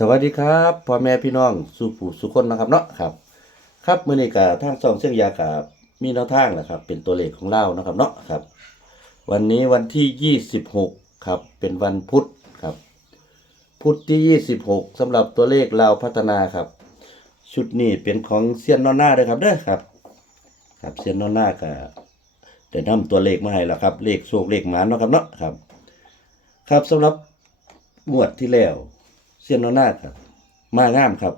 สวัสดีครับพ่อแม่พี่น้องสู่ผู้สุคนนะครับเนาะครับ ครับเมื้อนี้ก็ทางช่องเสียงยากับมีแนวทางนะครับ เป็นตัวเลขของเรานะครับเนาะครับ วันนี้วันที่26ครับเป็นวันพุธครับ พุธที่26สำหรับตัวเลขลาพัฒนาครับ ชุดนี้เป็นของเซียนนอนหน้าด้วยครับเด้อครับ ครับเซียนนอนหน้าก็ได้นำตัวเลขมาให้แล้วครับ เลขโชคเลขหมานเนาะครับเนาะครับ ครับสำหรับงวดที่แล้ว เซียนนอนหน้าครับมางามครับ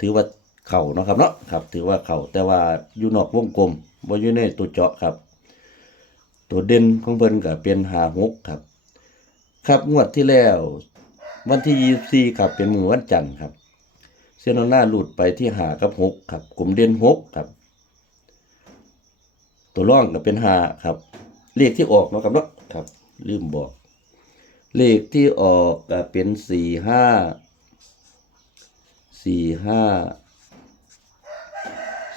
ถือว่าเข่าเนาะครับเนาะครับ ถือว่าเข่าแต่ว่าอยู่นอกวงกลมบ่อยู่ในตัวเจาะครับ ตัวเด่นของเพิ่นก็เป็นหาหกครับ ครับงวดที่แล้ว วันที่ยี่สี่ครับเป็นมือวันจันทร์ครับเซียนนอนหน้าหลุดไปที่หากับหกครับกลุ่มเด่นหกครับ ตัวร่องก็เป็นหาครับเลขที่ออกเนาะครับเนาะครับ ลืมบอก เลขที่ออกก็เป็นสี่ห้าสี่ห้า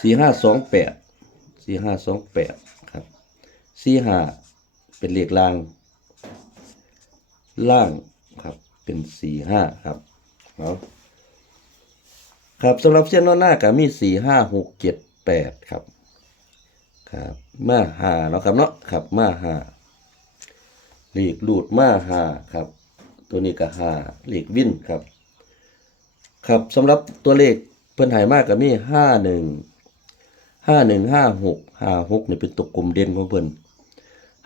สี่ห้าสองแปดสี่ห้าสองแปดครับสี่ห้าเป็นเลขล่าง ล่างครับเป็นสี่ห้าครับเอาครับสำหรับเส้นนอนหน้าก็มีสี่ห้าหกเจ็ดแปดครับครับมาหาเนาะครับเนาะครับมาหา หลีกลูดมาหาครับ ตัวนี้ก็หาหลีกวินครับ ครับสำหรับตัวเลขเพิ่นหายมากก็มีห้าหนึ่งห้าหนึ่งห้าหกห้าหกนี่เป็นตัวกลมเด่นของเพิ่น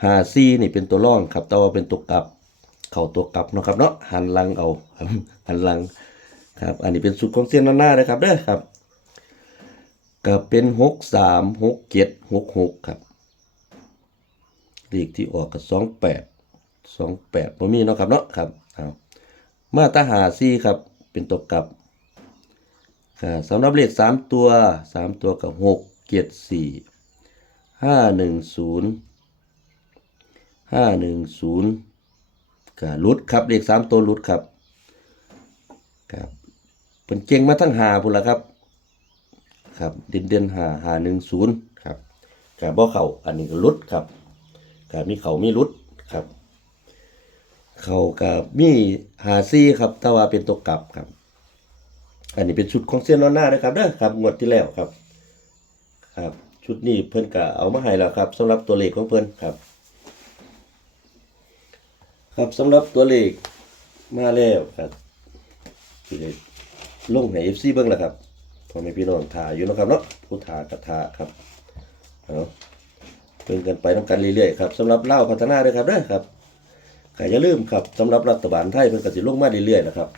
ห้าสี่นี่เป็นตัวร่องครับ แต่ว่าเป็นตัวกลับ เข่าตัวกลับเนาะครับเนาะหันหลังเอาครับหันหลังครับ อันนี้เป็นสูตรของเซียนหน้าๆนะครับเด้อครับก็เป็นหกสามหกเจ็ดหกหกครับเลขที่ออกก็สองแปด สองแปดบ่มีเนาะครับเนาะครับเอามาตราหาซี่ครับเป็นตัวกลับอ่าสำหรับเลขสามตัวสามตัวกับหกเจ็ดสี่ห้าหนึ่งศูนย์ห้าหนึ่งศูนย์ก็ลุดครับเลขสามตัวลุดครับครับเป็นเก่งมาทั้งหาพุ่นละครับ ครับเด่นเด่นหาหาหนึ่งศูนย์ครับกับบ่เข่าอันนี้ก็ลุดครับกับมีเข่ามีรุดครับ เขากับมีหาซี่ครับถ้าว่าเป็นตัวกลับครับ อันนี้เป็นชุดของเซียนนอนหน้านะครับเด้อครับงวดที่แล้วครับ ครับ ชุดนี้เพิ่นก็เอามาให้แล้วครับสำหรับตัวเลขของเพิ่นครับ ครับสำหรับตัวเลขมาแล้วครับที่ได้ลงให้ FC เบิ่งแล้วครับพ่อแม่พี่น้องถ่ายอยู่นะครับเนาะผู้ถ่ากระทาครับเอาเพิ่งกันไปทำกันเรื่อยๆครับสำหรับเล่าพัฒนาด้วยครับเด้อครับ ก็อย่าลืมครับสำหรับรัฐบาลไทยเพิ่นก็สิลงมาเรื่อยๆนะครับ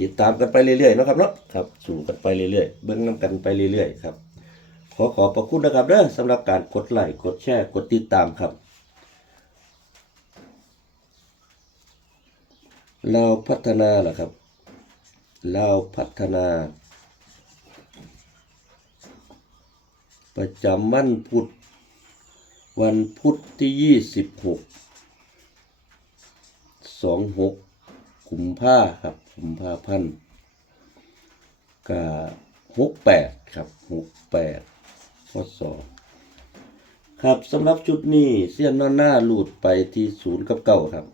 ติดตามกันไปเรื่อยๆนะครับเนาะครับสู่กันไปเรื่อยๆเบิ่งนํกันไปเรื่อยๆครับ ขอขอบพระคุณนะครับเด้อสำหรับการกดไลค์กดแชร์กดติดตามครับเราพัฒนาล่ะครับเราพัฒนา ประจำวันพุธ วันพุธที่ยี่สิบหกสองหกกุมภาครับกุมภาพันกับหกแปดครับหกแปดพศครับสำหรับชุดนี้เสี้ยนนอนหน้าหลุดไปที่ศูนย์กับเก้าครับ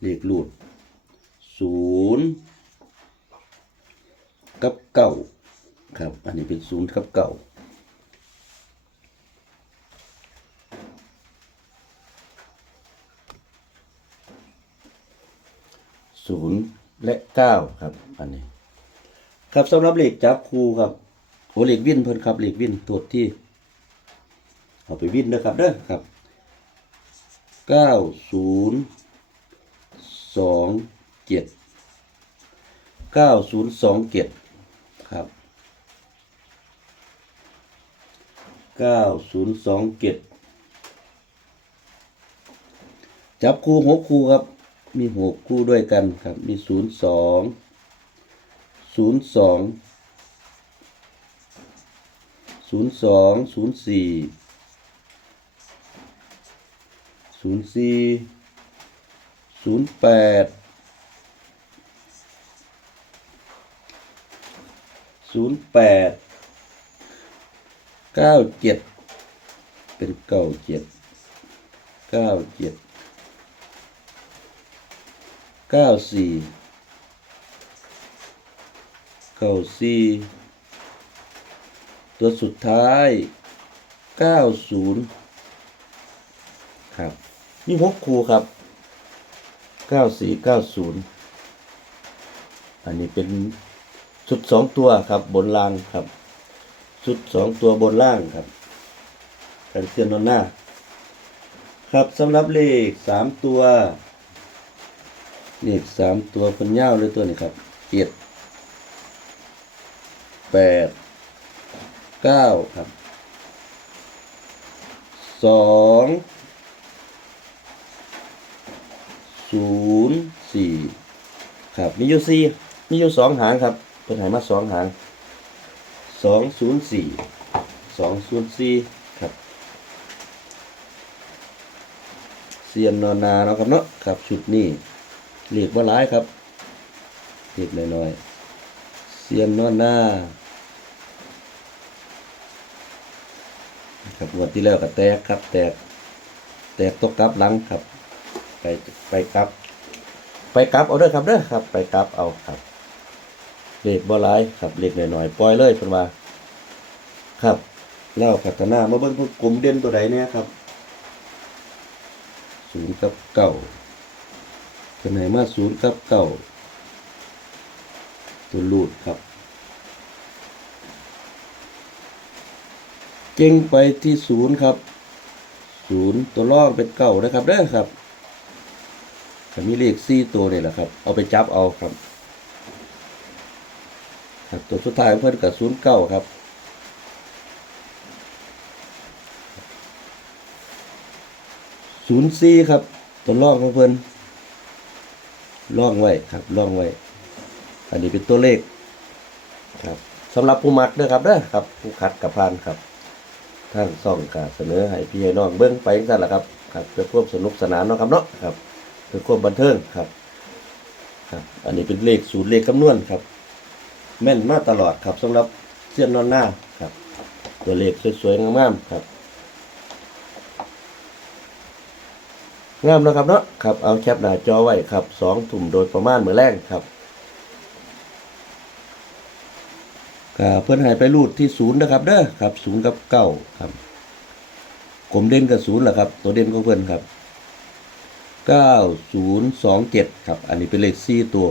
เลขหลุดศูนย์กับเก้าครับ อันนี้เป็นศูนย์กับเก่า ศูนย์และเก้าครับอันนี้ ครับสำหรับเหล็กจับคูครับโอเหล็กวิ่นเพิ่นครับเหล็กวิ่นตัวที่เอาไปวิ่นนะครับเด้อครับเก้าศูนย์สองเจ็ดเก้าศูนย์สองเจ็ดครับเก้าศูนย์สองเจ็ดจับคูหกคูครับ มีหกคู่ด้วยกันครับ มีศูนย์สองศูนย์สองศูนย์สองศูนย์สี่ศูนย์สี่ศูนย์แปดศูนย์แปดเก้าเจ็ดเป็นเก้าเจ็ดเก้าเจ็ด เก้าสี่เก้าสี่ตัวสุดท้ายเก้าศูนย์ครับมีหกครูครับเก้าสี่เก้าศูนย์อันนี้เป็นชุดสองตัวครับบนล่างครับชุดสองตัวบนล่างครับกันเซียนนอนหน้า ครับสำหรับเลขสามตัว เลขสามตัวคนยาวเลยตัวนี้ครับเจ็ดแปดเก้าครับสองศูนย์สี่ครับมีอยู่สี่มีอยู่สองหางครับเป็นหายมาสองหางสองศูนย์สี่สองศูนย์สี่ครับเซียนนอนนาเนาะครับเนาะครับชุดนี้ เรียกว่าร้ายครับเรียกน้อยๆเซียนนอนนาครับงวดที่แล้วก็แตกครับ แตก แตกตกกลับหลังครับ ไปไปกลับ ไปกลับเอาเด้อครับเด้อครับ ไปกลับเอาครับเล็กบ่หลายครับเล็กหน่อยๆปล่อยเลยเพิ่นว่าครับแล้วพัฒนามาเบิ่งพวกกลุ่มเด่นตัวใดเนี่ยครับศูนย์กับเก้า เป็นไหนมาศูนย์กับเก้าตัวลูดครับ เก่งไปที่ศูนย์ครับศูนย์ตัวล่องเป็นเก้านะครับเด้ครับถ้ามีเลขสี่ตัวนี่แหละครับ เอาไปจับเอาครับครับตัวสุดท้ายเพื่อนกับศูนย์เก้าครับศูนย์สี่ครับ ตัวล่องของเพิ่อน ล่องไว้ครับล่องไว้ อันนี้เป็นตัวเลขครับสำหรับผู้มักเด้อครับเด้อครับ ผู้คัดกับพานครับทางซ่องกาเสนอให้พี่ให้น้องเบิ้งไปจังซั่นล่ะครับครับเพื่อความสนุกสนานเนาะครับเนาะครับเพื่อความบันเทิงครับครับ อันนี้เป็นเลขสูตรเลขคำนวณครับ แม่นมาตลอดครับสำหรับเสี้ยนนอนหน้าครับ ตัวเลขสวยๆงามๆครับ งามแล้วครับเนาะครับเอาแคปหน้าจอไว้ครับสองถุ่มโดยประมาณเมือแรงครับก็เพื่อนหายไปรูดที่ศูนย์นะครับเด้อครับศูนย์กับเก้าครับกลมเด่นกับศูนย์แหละครับ ตัวเด่นของเพื่อนครับเก้าศูนย์สองเจ็ดครับ อันนี้เป็นเลขสี่ตัว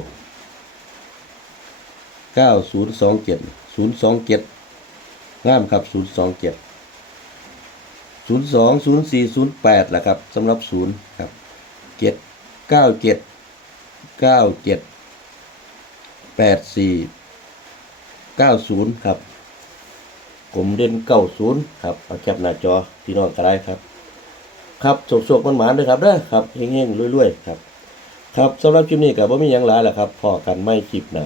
เก้าศูนย์สองเจ็ดศูนย์สองเจ็ดงามครับศูนย์สองเจ็ด ศูนย์สองศูนย์สี่ศูนย์แปดแหละครับสำหรับศูนย์ครับเจ็ดเก้าเจ็ดเก้าเจ็ดแปดสี่เก้าศูนย์ครับกลมเด่นเก้าศูนย์ครับเอาแคปหน้าจอพี่น้องก็ได้ครับ ครับโชคๆมันหมานด้วยครับเด้อครับเฮงๆรวยๆครับ ครับสำหรับคลิปนี้ก็บ่มีหยังหลายแหละครับพอกันไม่คลิปหน้า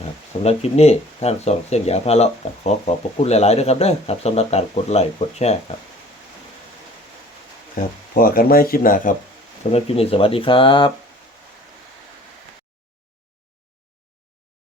ครับสำหรับคลิปนี้ท่างสองเส้นยาพาเลาะขอขอบพระคุณหลายๆด้วยครับเด้อครับสำหรับการกดไลค์กดแชร์ครับ ครับพอกันไหมคลิปหน้าครับสำหรับคลิปนี้สวัสดีครับ